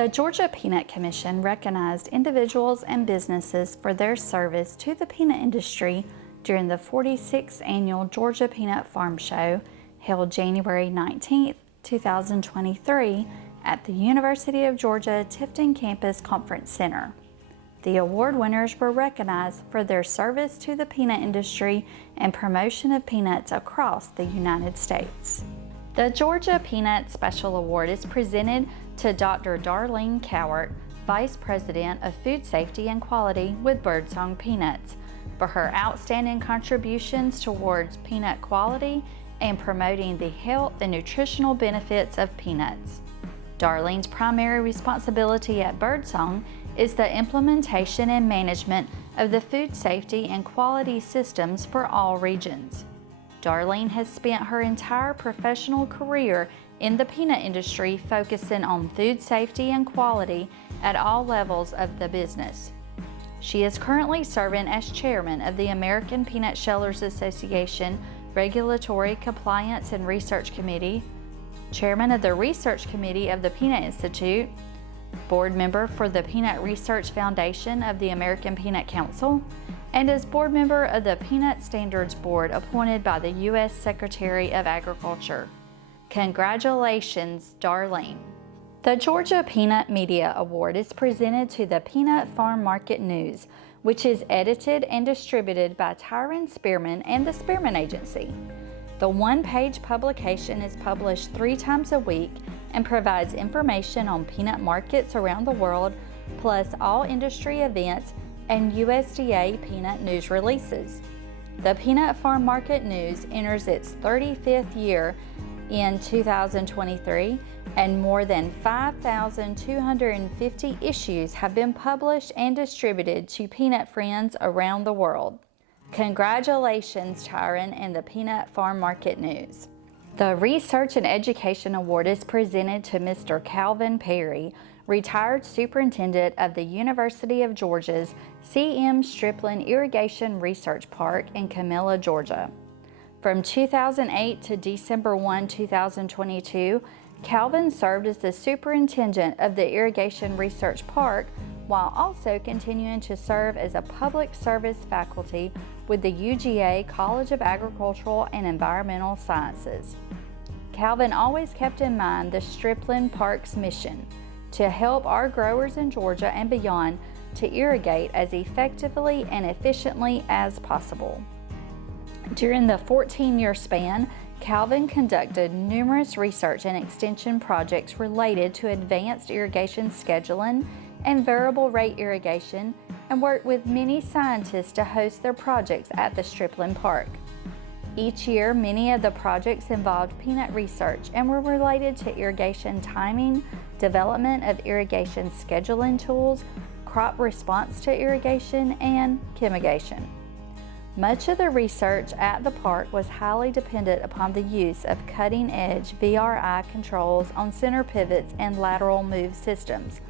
The Georgia Peanut Commission recognized individuals and businesses for their service to the peanut industry during the 46th Annual Georgia Peanut Farm Show held January 19, 2023 at the University of Georgia Tifton Campus Conference Center. The award winners were recognized for their service to the peanut industry and promotion of peanuts across the United States. The Georgia Peanut Special Award is presented to Dr. Darlene Cowart, Vice President of Food Safety and Quality with Birdsong Peanuts, for her outstanding contributions towards peanut quality and promoting the health and nutritional benefits of peanuts. Darlene's primary responsibility at Birdsong is the implementation and management of the food safety and quality systems for all regions. Darlene has spent her entire professional career in the peanut industry focusing on food safety and quality at all levels of the business. She is currently serving as chairman of the American Peanut Shellers Association Regulatory Compliance and Research Committee, chairman of the Research Committee of the Peanut Institute, board member for the Peanut Research Foundation of the American Peanut Council, and is board member of the Peanut Standards Board appointed by the U.S. Secretary of Agriculture. Congratulations, Darlene. The Georgia Peanut Media Award is presented to the Peanut Farm Market News, which is edited and distributed by Tyron Spearman and the Spearman Agency. The one-page publication is published 3 times a week and provides information on peanut markets around the world, plus all industry events and USDA peanut news releases. The Peanut Farm Market News enters its 35th year in 2023, and more than 5,250 issues have been published and distributed to peanut friends around the world. Congratulations, Tyron and the Peanut Farm Market News. The Research and Education Award is presented to Mr. Calvin Perry, retired superintendent of the University of Georgia's C.M. Stripling Irrigation Research Park in Camilla, Georgia. From 2008 to December 1, 2022, Calvin served as the superintendent of the Irrigation Research Park while also continuing to serve as a public service faculty with the UGA College of Agricultural and Environmental Sciences. Calvin always kept in mind the Stripling Park's mission to help our growers in Georgia and beyond to irrigate as effectively and efficiently as possible. During the 14-year span, Calvin conducted numerous research and extension projects related to advanced irrigation scheduling and variable rate irrigation, and worked with many scientists to host their projects at the Stripling Park. Each year, many of the projects involved peanut research and were related to irrigation timing, development of irrigation scheduling tools, crop response to irrigation, and chemigation. Much of the research at the park was highly dependent upon the use of cutting-edge VRI controls on center pivots and lateral move systems,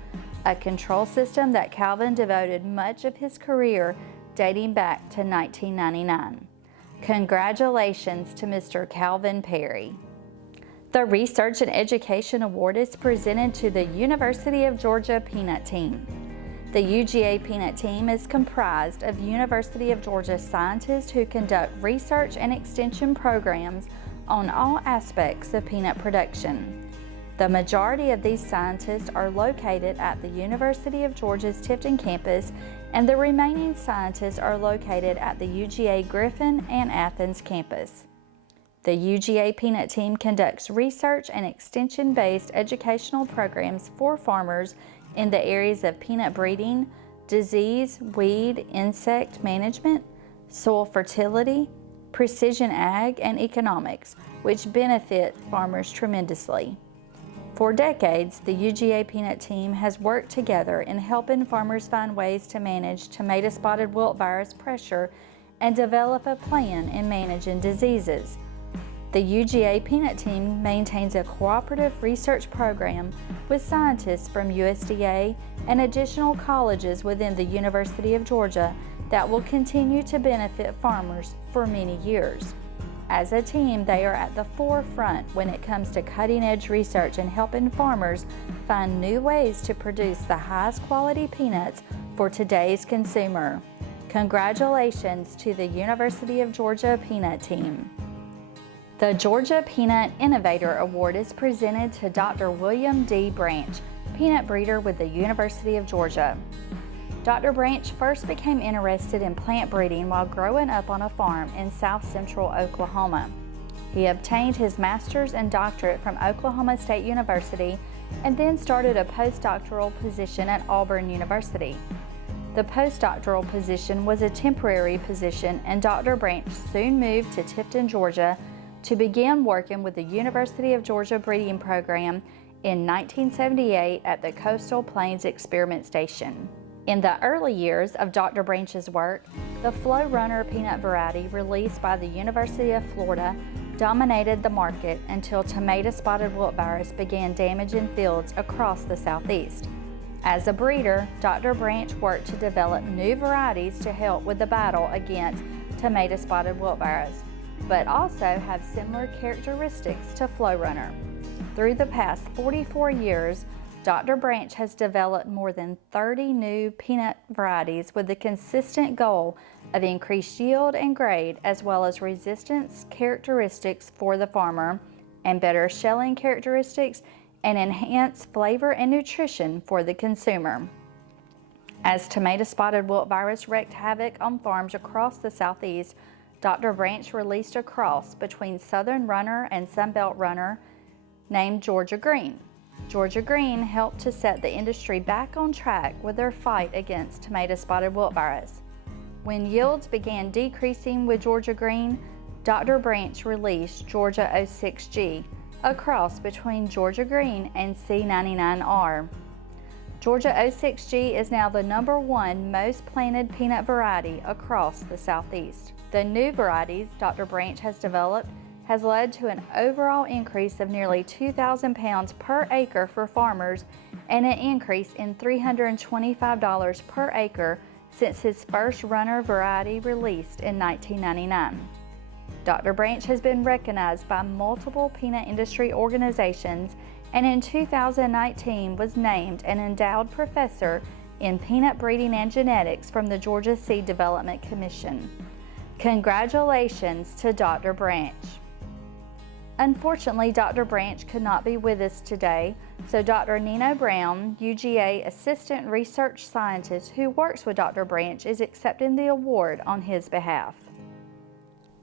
a control system that Calvin devoted much of his career dating back to 1999. Congratulations to Mr. Calvin Perry. The Research and Education Award is presented to the University of Georgia Peanut Team. The UGA Peanut Team is comprised of University of Georgia scientists who conduct research and extension programs on all aspects of peanut production. The majority of these scientists are located at the University of Georgia's Tifton campus, and the remaining scientists are located at the UGA Griffin and Athens campus. The UGA Peanut Team conducts research and extension-based educational programs for farmers in the areas of peanut breeding, disease, weed, insect management, soil fertility, precision ag, and economics, which benefit farmers tremendously. For decades, the UGA Peanut Team has worked together in helping farmers find ways to manage tomato spotted wilt virus pressure and develop a plan in managing diseases. The UGA Peanut Team maintains a cooperative research program with scientists from USDA and additional colleges within the University of Georgia that will continue to benefit farmers for many years. As a team, they are at the forefront when it comes to cutting-edge research and helping farmers find new ways to produce the highest quality peanuts for today's consumer. Congratulations to the University of Georgia Peanut Team. The Georgia Peanut Innovator Award is presented to Dr. William D. Branch, peanut breeder with the University of Georgia. Dr. Branch first became interested in plant breeding while growing up on a farm in south central Oklahoma. He obtained his master's and doctorate from Oklahoma State University and then started a postdoctoral position at Auburn University. The postdoctoral position was a temporary position, and Dr. Branch soon moved to Tifton, Georgia to begin working with the University of Georgia breeding program in 1978 at the Coastal Plains Experiment Station. In the early years of Dr. Branch's work, the Flow Runner peanut variety released by the University of Florida dominated the market until tomato spotted wilt virus began damaging fields across the southeast. As a breeder, Dr. Branch worked to develop new varieties to help with the battle against tomato spotted wilt virus, but also have similar characteristics to Flow Runner. Through the past 44 years, Dr. Branch has developed more than 30 new peanut varieties with the consistent goal of increased yield and grade, as well as resistance characteristics for the farmer and better shelling characteristics and enhanced flavor and nutrition for the consumer. As tomato spotted wilt virus wreaked havoc on farms across the southeast, Dr. Branch released a cross between Southern Runner and Sunbelt Runner named Georgia Green. Georgia Green helped to set the industry back on track with their fight against tomato spotted wilt virus. When yields began decreasing with Georgia Green, Dr. Branch released Georgia 06G, a cross between Georgia Green and C99R. Georgia 06G is now the #1 most planted peanut variety across the southeast. The new varieties Dr. Branch has developed has led to an overall increase of nearly 2,000 pounds per acre for farmers and an increase in $325 per acre since his first runner variety released in 1999. Dr. Branch has been recognized by multiple peanut industry organizations and in 2019 was named an endowed professor in peanut breeding and genetics from the Georgia Seed Development Commission. Congratulations to Dr. Branch. Unfortunately, Dr. Branch could not be with us today, so Dr. Nino Brown, UGA Assistant Research Scientist who works with Dr. Branch, is accepting the award on his behalf.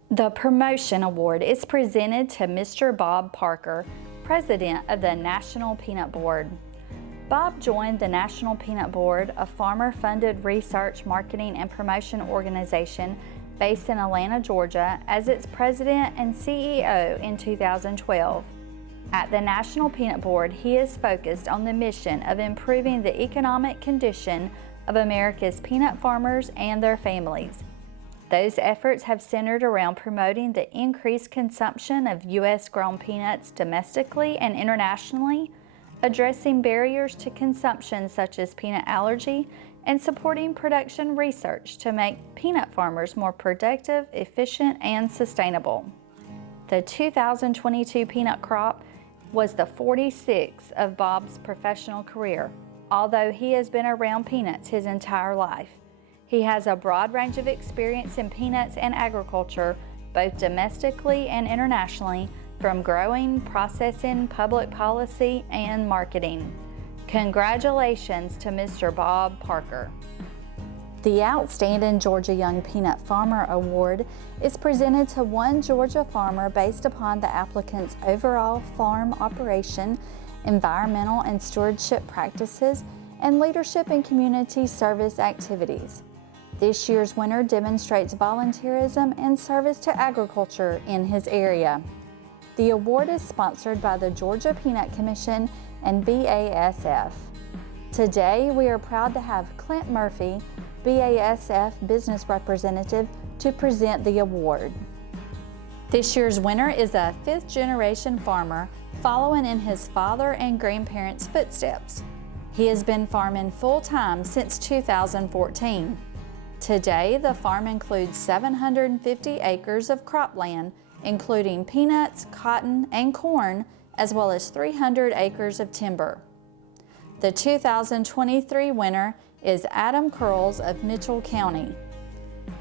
The Promotion Award is presented to Mr. Bob Parker, President of the National Peanut Board. Bob joined the National Peanut Board, a farmer-funded research, marketing, and promotion organization based in Atlanta, Georgia, as its president and CEO in 2012. At the National Peanut Board, he is focused on the mission of improving the economic condition of America's peanut farmers and their families. Those efforts have centered around promoting the increased consumption of U.S.-grown peanuts domestically and internationally, addressing barriers to consumption such as peanut allergy, and supporting production research to make peanut farmers more productive, efficient, and sustainable. The 2022 peanut crop was the 46th of Bob's professional career, although he has been around peanuts his entire life. He has a broad range of experience in peanuts and agriculture, both domestically and internationally, from growing, processing, public policy, and marketing. Congratulations to Mr. Bob Parker. The Outstanding Georgia Young Peanut Farmer Award is presented to one Georgia farmer based upon the applicant's overall farm operation, environmental and stewardship practices, and leadership and community service activities. This year's winner demonstrates volunteerism and service to agriculture in his area. The award is sponsored by the Georgia Peanut Commission and BASF. Today, we are proud to have Clint Murphy, BASF Business Representative, to present the award. This year's winner is a fifth-generation farmer following in his father and grandparents' footsteps. He has been farming full-time since 2014. Today, the farm includes 750 acres of cropland including peanuts, cotton, and corn, as well as 300 acres of timber. The 2023 winner is Adam Curls of Mitchell County.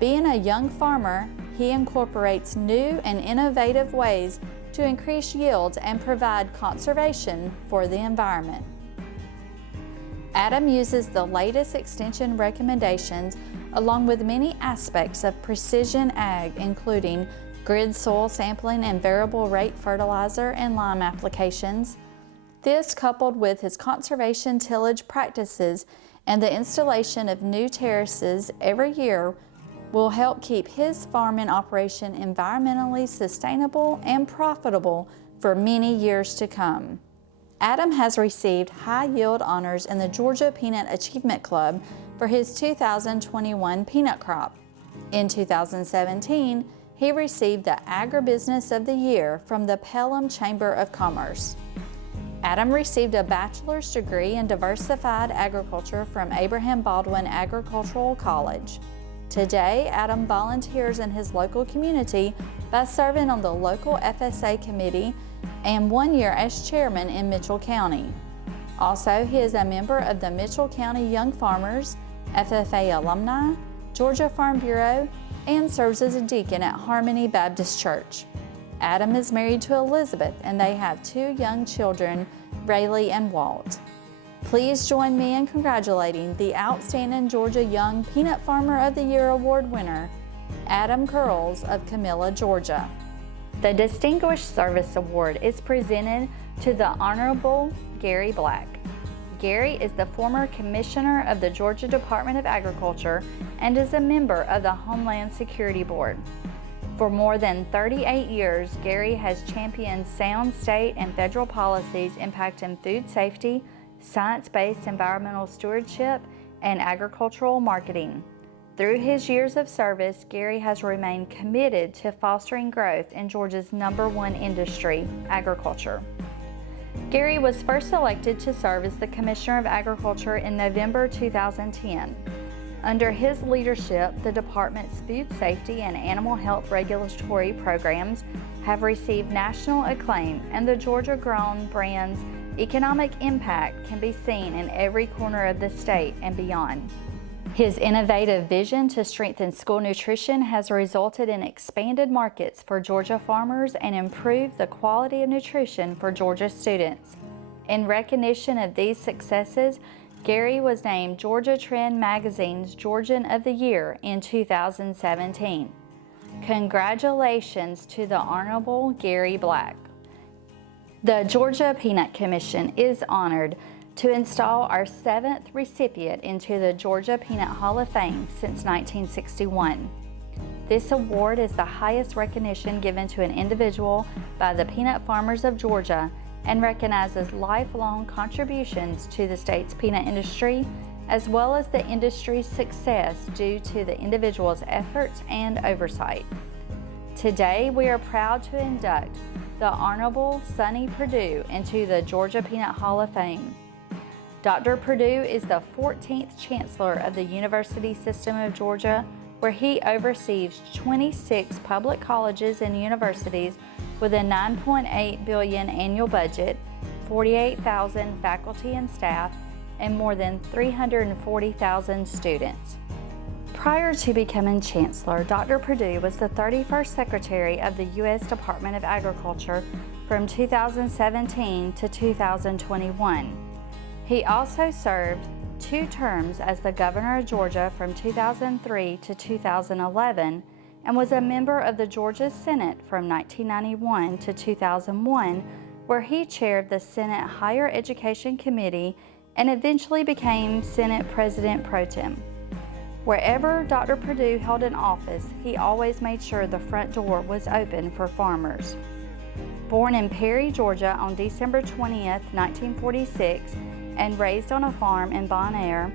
Being a young farmer, he incorporates new and innovative ways to increase yields and provide conservation for the environment. Adam uses the latest extension recommendations along with many aspects of precision ag, including grid soil sampling and variable rate fertilizer and lime applications. This, coupled with his conservation tillage practices and the installation of new terraces every year, will help keep his farm in operation environmentally sustainable and profitable for many years to come. Adam has received high yield honors in the Georgia Peanut Achievement Club for his 2021 peanut crop. In 2017, he received the Agribusiness of the Year from the Pelham Chamber of Commerce. Adam received a bachelor's degree in diversified agriculture from Abraham Baldwin Agricultural College. Today, Adam volunteers in his local community by serving on the local FSA committee and 1 year as chairman in Mitchell County. Also, he is a member of the Mitchell County Young Farmers, FFA alumni, Georgia Farm Bureau, and serves as a deacon at Harmony Baptist Church. Adam is married to Elizabeth and they have 2 young children, Rayleigh and Walt. Please join me in congratulating the Outstanding Georgia Young Peanut Farmer of the Year Award winner, Adam Curls of Camilla, Georgia. The Distinguished Service Award is presented to the Honorable Gary Black. Gary is the former Commissioner of the Georgia Department of Agriculture and is a member of the Homeland Security Board. For more than 38 years, Gary has championed sound state and federal policies impacting food safety, science-based environmental stewardship, and agricultural marketing. Through his years of service, Gary has remained committed to fostering growth in Georgia's #1 industry, agriculture. Gary was first elected to serve as the Commissioner of Agriculture in November 2010. Under his leadership, the department's food safety and animal health regulatory programs have received national acclaim, and the Georgia-grown brand's economic impact can be seen in every corner of the state and beyond. His innovative vision to strengthen school nutrition has resulted in expanded markets for Georgia farmers and improved the quality of nutrition for Georgia students. In recognition of these successes, Gary was named Georgia Trend Magazine's Georgian of the Year in 2017. Congratulations to the Honorable Gary Black. The Georgia Peanut Commission is honored to install our 7th recipient into the Georgia Peanut Hall of Fame since 1961. This award is the highest recognition given to an individual by the peanut farmers of Georgia and recognizes lifelong contributions to the state's peanut industry, as well as the industry's success due to the individual's efforts and oversight. Today, we are proud to induct the Honorable Sonny Perdue into the Georgia Peanut Hall of Fame. Dr. Perdue is the 14th Chancellor of the University System of Georgia, where he oversees 26 public colleges and universities with a $9.8 billion annual budget, 48,000 faculty and staff, and more than 340,000 students. Prior to becoming Chancellor, Dr. Perdue was the 31st Secretary of the U.S. Department of Agriculture from 2017 to 2021. He also served 2 terms as the Governor of Georgia from 2003 to 2011 and was a member of the Georgia Senate from 1991 to 2001, where he chaired the Senate Higher Education Committee and eventually became Senate President Pro Tem. Wherever Dr. Perdue held an office, he always made sure the front door was open for farmers. Born in Perry, Georgia on December 20th, 1946, and raised on a farm in Bon Air,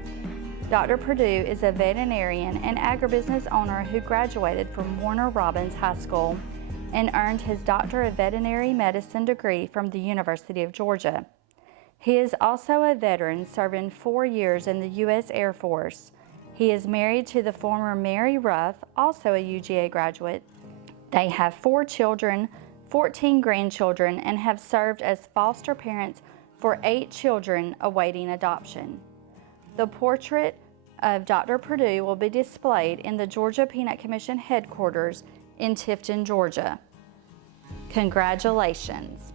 Dr. Perdue is a veterinarian and agribusiness owner who graduated from Warner Robins High School and earned his Doctor of Veterinary Medicine degree from the University of Georgia. He is also a veteran, serving 4 years in the U.S. Air Force. He is married to the former Mary Ruff, also a UGA graduate. They have 4 children, 14 grandchildren, and have served as foster parents for 8 children awaiting adoption. The portrait of Dr. Perdue will be displayed in the Georgia Peanut Commission headquarters in Tifton, Georgia. Congratulations.